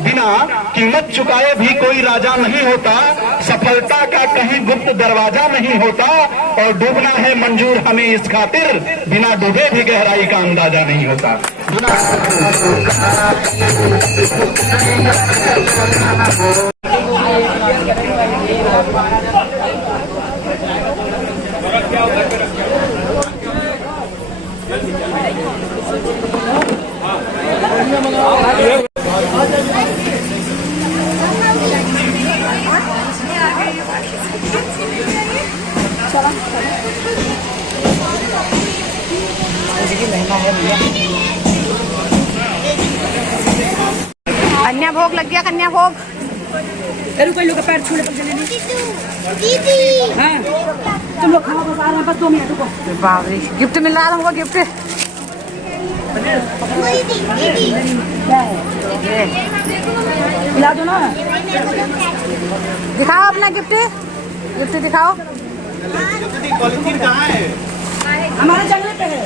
बिना कीमत चुकाए भी कोई राजा नहीं होता, सफलता का कहीं गुप्त दरवाजा नहीं होता, और डूबना है मंजूर हमें इस खातिर, बिना डूबे भी गहराई का अंदाजा नहीं होता। कन्या भोग लग गया, कन्या भोग। कोई लोग पैर छूने पर चले दीदी हाँ तुम लोग खाना बस आ रहे हैं, बस 2 मिनट रुको। बाप रे, गिफ्ट मिल रहा है हमको, गिफ्ट। खिला दो ना, दिखाओ अपना गिफ्ट, गिफ्ट दिखाओ। पॉलिथीन कहाँ है? हमारे जंगल पे है।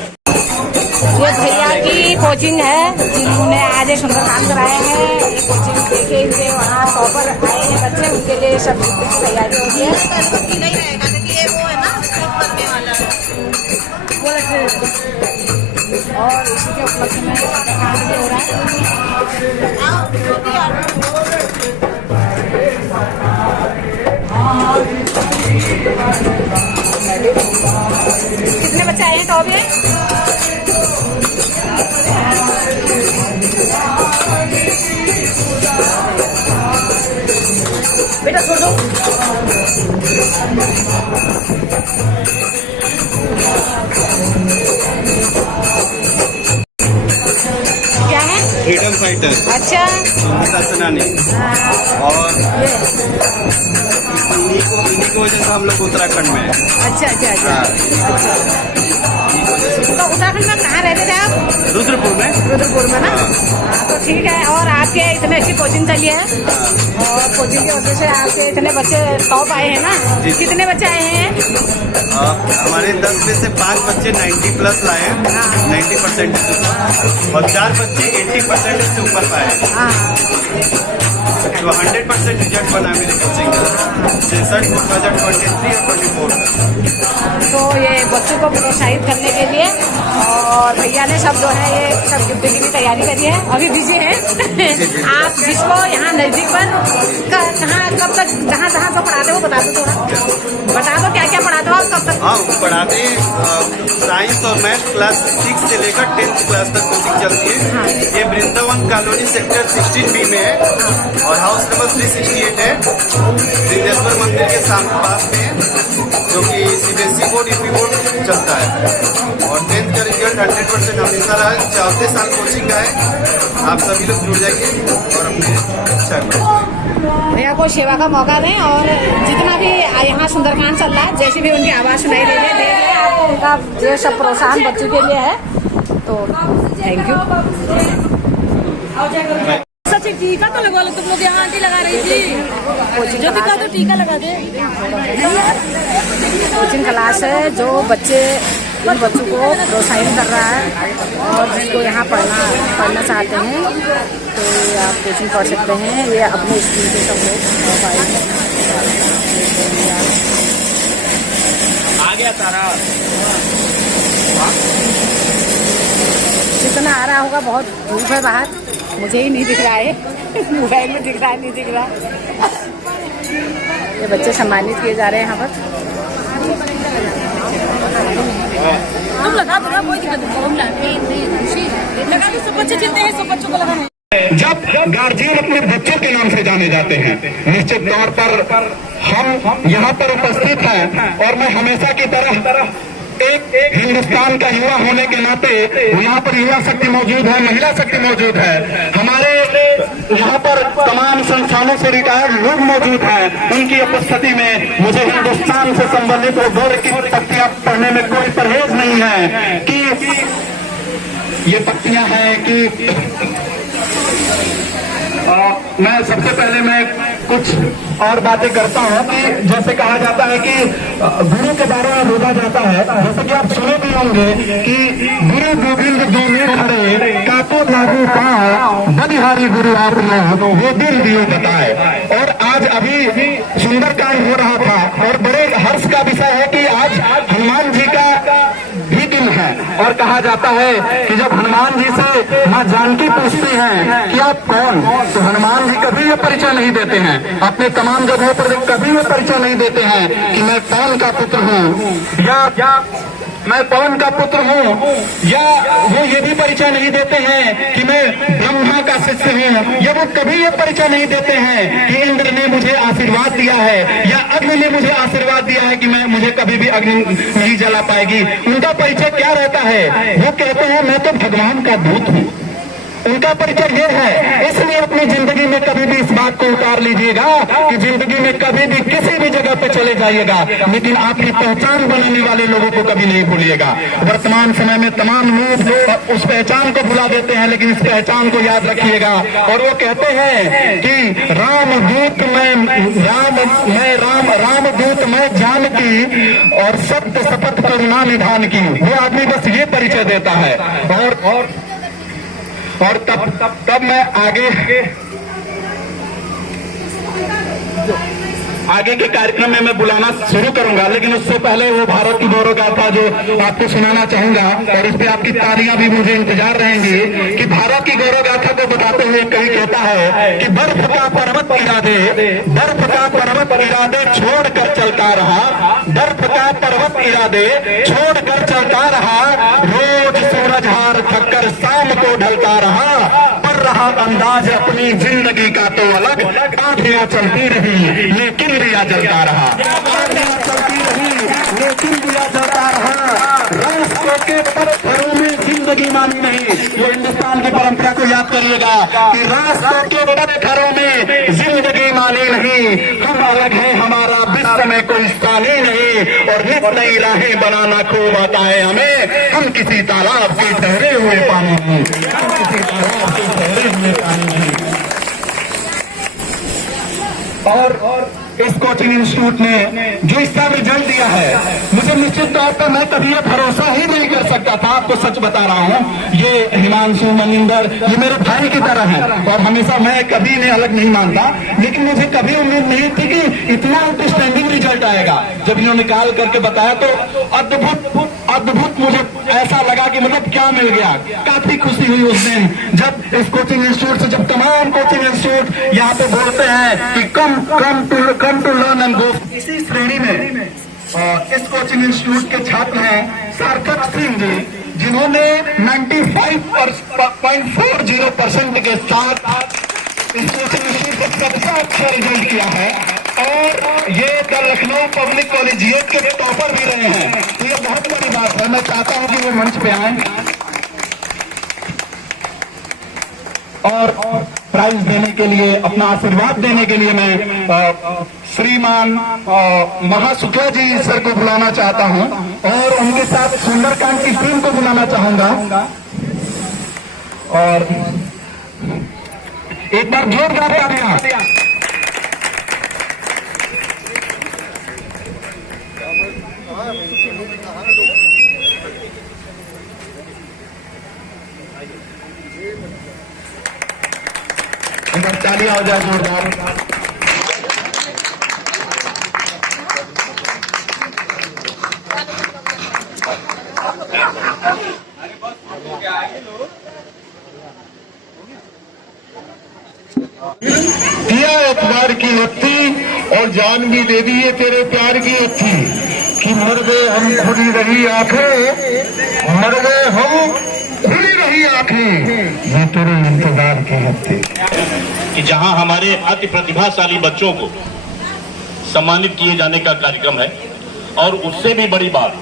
ये भैया की कोचिंग है, जिन्होंने आज सुंदर काम कराया है। ये कोचिंग देखे हुए वहाँ टॉपर आए हैं बच्चे, उनके लिए सब तैयारी हो रही है। और इसी के उपलक्ष्य में काम भी हो रहा है। कितने बच्चे आए हैं टॉप में? बेटा छोड़ दो। क्या है? Freedom fighter. अच्छा, सुनीता सेनानी। और इन्हीं की वजह से हम लोग उत्तराखंड में हैं। अच्छा अच्छा अच्छा अच्छा। तो उत्तराखंड में कहाँ रहते थे आप? रुद्रपुर में। रुद्रपुर में ना? हाँ, तो ठीक है। और आपके इतने अच्छी कोचिंग चली है, और कोचिंग की वजह से आपके इतने बच्चे टॉप आए हैं ना? कितने बच्चे आए हैं? हमारे 10 में से 5 बच्चे 90+ लाए हैं, 90% और 4 बच्चे 80% से ऊपर पाए। हाँ, तो 100% रिजल्ट बना मेरी कोचिंग का 66 2023 और 24 का। तो ये बच्चों को प्रोत्साहित करने के लिए, और भैया ने सब जो है ये सब गिफ्ट की भी तैयारी करी है। अभी बिजी है। आप जिसको यहाँ नजदीक पर कहाँ कब तक जहाँ जहाँ जो पढ़ाते हो बता दो, थोड़ा बता दो क्या क्या पढ़ाते हो आप, कब तक? हाँ, पढ़ाते साइंस और मैथ क्लास 6 से लेकर 10th क्लास तक कोचिंग चलती है। हाँ। ये वृंदावन कॉलोनी सेक्टर 16B में है, और हाउस नंबर 368 है, वृंदेश्वर मंदिर के सामने पास में है, जो कि CBSE बोर्ड UP बोर्ड चलता है। और 10th का रिजल्ट 100% हमेशा रहा है। 4 साल कोचिंग का है। आप सभी लोग जुड़ जाइए और अपने अच्छा करें। भैया को सेवा का मौका दें, और जितना भी यहाँ सुंदरकांड चल रहा है, जैसी भी उनकी आवाज़ सुनाई दे रही है, आपको उनका जो सब प्रोत्साहन बच्चों के लिए है, तो थैंक यू। सच टीका तो लगा लो, तुम लोग यहाँ आंटी लगा रही थी, जो दिखा तो टीका लगा दे। कोचिंग क्लास है जो बच्चे इन बच्चों को प्रोत्साहित कर रहा है, और जिनको यहाँ पढ़ना चाहते हैं तो आप कोचिंग पढ़ सकते हैं। ये अपने स्कूल के सब लोग आए हैं। आ गया तारा। जितना आ रहा होगा, बहुत धूप है बाहर, मुझे ही नहीं दिख रहा है। मोबाइल में दिख रहा है, नहीं दिख रहा। ये बच्चे सम्मानित किए जा रहे हैं यहाँ पर। तुम लगा दो ना, कोई दिक्कत नहीं, लगा दो। सब बच्चे जितने हैं सब बच्चों को लगाना। जब गार्जियन अपने बच्चों के नाम से जाने जाते हैं, निश्चित तौर पर हम यहाँ पर उपस्थित हैं, और मैं हमेशा की तरह एक हिंदुस्तान का युवा होने के नाते यहाँ पर युवा शक्ति मौजूद है, महिला शक्ति मौजूद है, हमारे यहाँ पर तमाम संस्थानों से रिटायर्ड लोग मौजूद हैं। उनकी उपस्थिति में मुझे हिंदुस्तान से संबंधित दौर की पत्तियां पढ़ने में कोई परहेज नहीं है कि ये पत्तियां हैं कि मैं सबसे पहले मैं कुछ और बातें करता हूँ कि जैसे कहा जाता है कि गुरु के बारे में बोला जाता है, जैसे कि आप सुने भी होंगे कि गुरु गोविंद जो में खड़े काको लागू पाओ बलिहारी गुरु आपने वो दिल दियो बताए। और आज अभी सुंदरकांड हो रहा था और बड़े हर्ष का विषय है कि आज हनुमान जी का भी दिन है। और कहा जाता है कि जब हनुमान जी से मां जानकी पूछती हैं कि आप कौन, तो हनुमान जी कभी ये परिचय नहीं देते हैं, अपने तमाम जगहों पर कभी ये परिचय नहीं देते हैं कि मैं पवन का पुत्र हूँ या मैं पवन का पुत्र हूँ, या वो ये भी परिचय नहीं देते हैं कि मैं ब्रह्मा का शिष्य हूँ, या वो कभी ये परिचय नहीं देते हैं कि इंद्र ने मुझे आशीर्वाद दिया है या अग्नि ने मुझे आशीर्वाद दिया है कि मुझे कभी भी अग्नि नहीं जला पाएगी। उनका परिचय क्या रहता है? वो कहते हैं मैं तो भगवान का दूत हूँ। उनका परिचय ये है। इसलिए अपनी जिंदगी में कभी भी इस बात को उतार लीजिएगा कि जिंदगी में कभी भी किसी भी जगह पे चले जाइएगा, लेकिन आपकी पहचान बनाने वाले लोगों को कभी नहीं भूलिएगा। वर्तमान समय में तमाम लोग उस पहचान को भुला देते हैं, लेकिन इस पहचान को याद रखिएगा। और वो कहते हैं कि रामदूत रामदूत मैं जानकी और सत्य शपथ करुणा निधान की। वो आदमी बस ये परिचय देता है। और तब मैं आगे के कार्यक्रम में मैं बुलाना शुरू करूंगा, लेकिन उससे पहले वो भारत की गौरव गाथा जो आपको सुनाना चाहूंगा और इस पे आपकी तालियां भी मुझे इंतजार रहेंगी कि भारत की गौरव गाथा को बताते हुए कहीं कहता है कि बर्फ का पर्वत इरादे छोड़कर चलता रहा, बर्फ का पर्वत इरादे छोड़कर चलता रहा, रोज सूरज हार थककर शाम को ढलता रहा, पर रहा अंदाज अपनी जिंदगी का तो अलग, आंधियां चलती रही लेकिन दिया जलता रहा, आंधियां चलती रही लेकिन दिया जलता रहा, रास्तों के पत्थरों में जिंदगी मानी नहीं। ये हिंदुस्तान की परंपरा को याद करिएगा कि रास्तों के पत्थरों में जिंदगी मानी नहीं, हम अलग है हमारा विश्व में कोई स्थानी नहीं, और नित नई राहें बनाना खूब आता है हमें, हम किसी तालाब के ठहरे हुए पानी नहीं, हम किसी तालाब के ठहरे हुए पानी नहीं। और इस कोचिंग इंस्टीट्यूट ने जो इसका रिजल्ट दिया है, मुझे निश्चित तौर पर मैं कभी ये भरोसा ही नहीं कर सकता था, आपको सच बता रहा हूँ। ये हिमांशु मनिंदर ये मेरे भाई की तरह है और हमेशा मैं कभी इन्हें अलग नहीं मानता, लेकिन मुझे कभी उम्मीद नहीं थी कि इतना आउटस्टैंडिंग रिजल्ट आएगा। जब इन्होंने निकाल करके बताया तो अद्भुत मुझे ऐसा लगा कि मतलब क्या मिल गया। काफी खुशी हुई उस दिन जब इस कोचिंग इंस्टीट्यूट से, जब तमाम कोचिंग इंस्टीट्यूट यहाँ पे बोलते हैं कि come to learn and go. इसी श्रेणी में इस कोचिंग इंस्टीट्यूट के छात्र हैं सार्थक सिंह जी, जिन्होंने 95.40% के साथ इस कोचिंग इंस्टीट्यूट से सबसे अच्छा रिजल्ट किया है और ये द लखनऊ पब्लिक कॉलेजिएट के टॉपर भी रहे हैं। तो ये बहुत बड़ी बात है। मैं चाहता हूँ कि वो मंच पे आए और प्राइज देने के लिए, अपना आशीर्वाद देने के लिए मैं श्रीमान महाशुक्ला जी सर को बुलाना चाहता हूं और उनके साथ सुंदरकांड की टीम को बुलाना चाहूंगा। और एक बार जोरदार तालियां। तालियां हो जाए जोरदार। दिया एतबार की हत्ती और जान भी दे दी है तेरे प्यार की हत्ती, कि मर गए हम खुली रही आंखें, मर गए हम खुली रही आंखें, ये तेरे इंतजार की हत्ती। कि जहां हमारे अति प्रतिभाशाली बच्चों को सम्मानित किए जाने का कार्यक्रम है, और उससे भी बड़ी बात,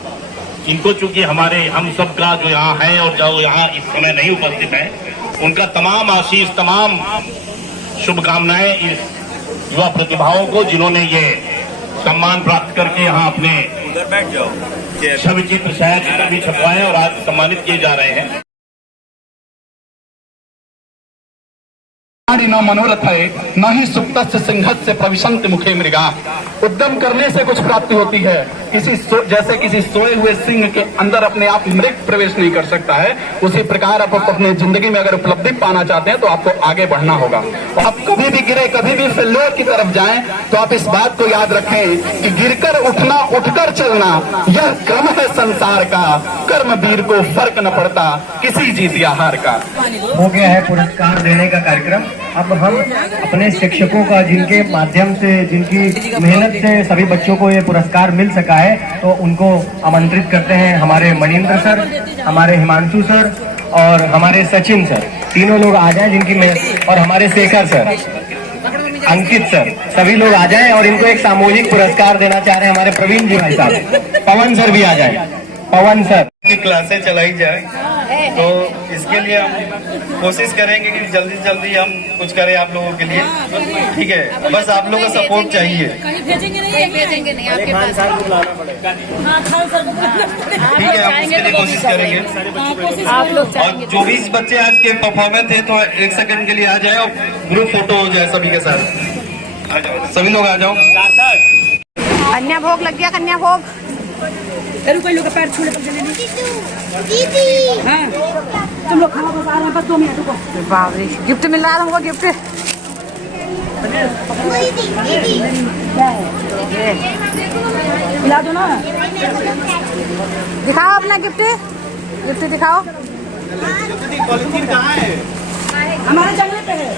इनको चूंकि हम सब का जो यहाँ है और जो यहाँ इस समय नहीं उपस्थित है, उनका तमाम आशीष, तमाम शुभकामनाएं इस युवा प्रतिभाओं को, जिन्होंने ये सम्मान प्राप्त करके यहाँ अपने छवि चित्र छायाचित्र भी छपवाए और आज सम्मानित किए जा रहे हैं। न मनोरथ है, न ही सुप्त सिंहत से प्रविशंत मुखे मृगा। उद्यम करने से कुछ प्राप्ति होती है, जैसे किसी सोए हुए सिंह के अंदर अपने आप मृग प्रवेश नहीं कर सकता है, उसी प्रकार आप अपने जिंदगी में अगर उपलब्धि पाना चाहते हैं तो आपको आगे बढ़ना होगा। आप कभी भी गिरे, कभी भी फेल्योर की तरफ जाएं तो आप इस बात को याद रखें कि गिरकर उठना, उठकर चलना, यह क्रम है संसार का। कर्मवीर को फर्क न पड़ता किसी जीत या हार का। हो गया है पुरस्कार देने का कार्यक्रम। अब हम अपने शिक्षकों का, जिनके माध्यम से, जिनकी मेहनत से सभी बच्चों को ये पुरस्कार मिल सका है, तो उनको आमंत्रित करते हैं। हमारे मणिंद्र सर, हमारे हिमांशु सर और हमारे सचिन सर, तीनों लोग आ जाएं जिनकी मेहनत, और हमारे शेखर सर, अंकित सर, सभी लोग आ जाएं और इनको एक सामूहिक पुरस्कार देना चाह रहे हैं। हमारे प्रवीण जी भाई साहब, पवन सर भी आ जाए। पवन सर की क्लासें चलाई जाए, तो इसके लिए हम कोशिश करेंगे कि जल्दी से जल्दी हम कुछ करें आप लोगों के लिए। ठीक है, बस आप लोगों का सपोर्ट चाहिए। कहीं भेजेंगे नहीं आपके पास। हाँ, खान सर को ठीक है, हम उसके लिए कोशिश करेंगे। आप लोग और जो भी बच्चे आज के परफॉर्मेंस थे तो 1 सेकंड के लिए आ जाए और ग्रुप फोटो हो जाए सभी के साथ। आ जाओ, सभी लोग आ जाओ। कन्या भोग लग गया, कन्या भोग। कोई लोग पैर छूले तब चले दीदी। हाँ, तुम लोग खाओ, बस आ रहे हैं, बस 2 मिनट रुको। बाप रे, गिफ्ट मिल रहा है हमको, गिफ्ट। खिला दो ना। दिखाओ अपना गिफ्ट, गिफ्ट दिखाओ। हमारे जंगले पे है।